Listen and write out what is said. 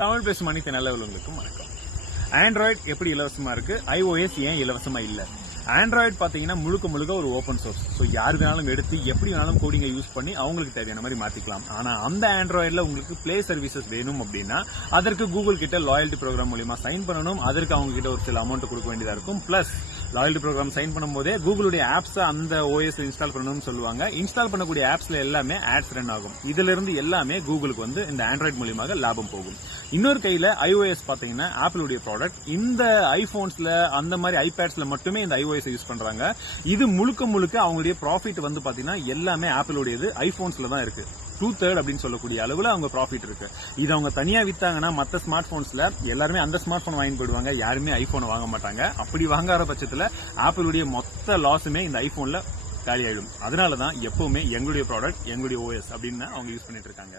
தமிழ் பேசும் அனைத்து நல்லவர்களுக்கும் வணக்கம். ஆண்ட்ராய்டு எப்படி இலவசமா இருக்கு, iOS ஏன் இலவசமா இல்ல? ஆண்ட்ராய்டு பாத்தீங்கன்னா முழுக்க ஒரு ஓப்பன் சோர்ஸ். ஸோ யார் வேணாலும் எடுத்து எப்படி வேணாலும் கோடிங்கை யூஸ் பண்ணி அவங்களுக்கு தேவையான மாதிரி மாத்திக்கலாம். ஆனா அந்த ஆண்ட்ராய்டுல உங்களுக்கு பிளே சர்வீசஸ் வேணும் அப்படின்னா அதற்கு கூகுள் கிட்ட லாயல்டி ப்ரோக்ராம் மூலமா சைன் பண்ணணும். அதற்கு அவங்க கிட்ட ஒரு சில அமௌண்ட் கொடுக்க வேண்டியதா இருக்கும். பிளஸ் லாயல்டி ப்ரோக்ராம் சைன் பண்ணும்போதே கூகுளுடைய ஆப்ஸ் அந்த ஓஎஸ் இன்ஸ்டால் பண்ணணும்னு சொல்லுவாங்க. இன்ஸ்டால் பண்ணக்கூடிய ஆப்ஸ்ல எல்லாமே ஆட்ஸ் ரன் ஆகும். இதுல இருந்து எல்லாமே கூகுளுக்கு வந்து இந்த ஆண்ட்ராய்டு மூலியமாக லாபம் போகும். இன்னொரு கையில iOS பாத்தீங்கன்னா ஆப்பிளுடைய ப்ராடக்ட். இந்த ஐபோன்ஸ்ல அந்த மாதிரி ஐபேட்ஸ்ல மட்டுமே இந்த iOS யூஸ் பண்றாங்க. இது முழுக்க அவங்களுடைய ப்ராஃபிட் வந்து பாத்தீங்கன்னா எல்லாமே ஆப்பிளுடையது ஐபோன்ஸ்ல தான் இருக்கு. 2/3 அப்படின்னு சொல்லக்கூடிய அளவுல அவங்க ப்ராஃபிட் இருக்கு. இது அவங்க தனியா வித்தாங்கன்னா மத்த ஸ்மார்ட் போன்ஸ்ல எல்லாருமே அந்த ஸ்மார்ட் போன் வாங்கி போயிடுவாங்க. யாருமே ஐபோன் வாங்க மாட்டாங்க. அப்படி வாங்காத பட்சத்துல ஆப்பிளுடைய மொத்த லாஸுமே இந்த ஐபோன்ல காலி ஆயிடும். அதனாலதான் எப்பவுமே எங்களுடைய ப்ராடக்ட் எங்களுடைய ஓஎஸ் அப்படின்னு அவங்க யூஸ் பண்ணிட்டு இருக்காங்க.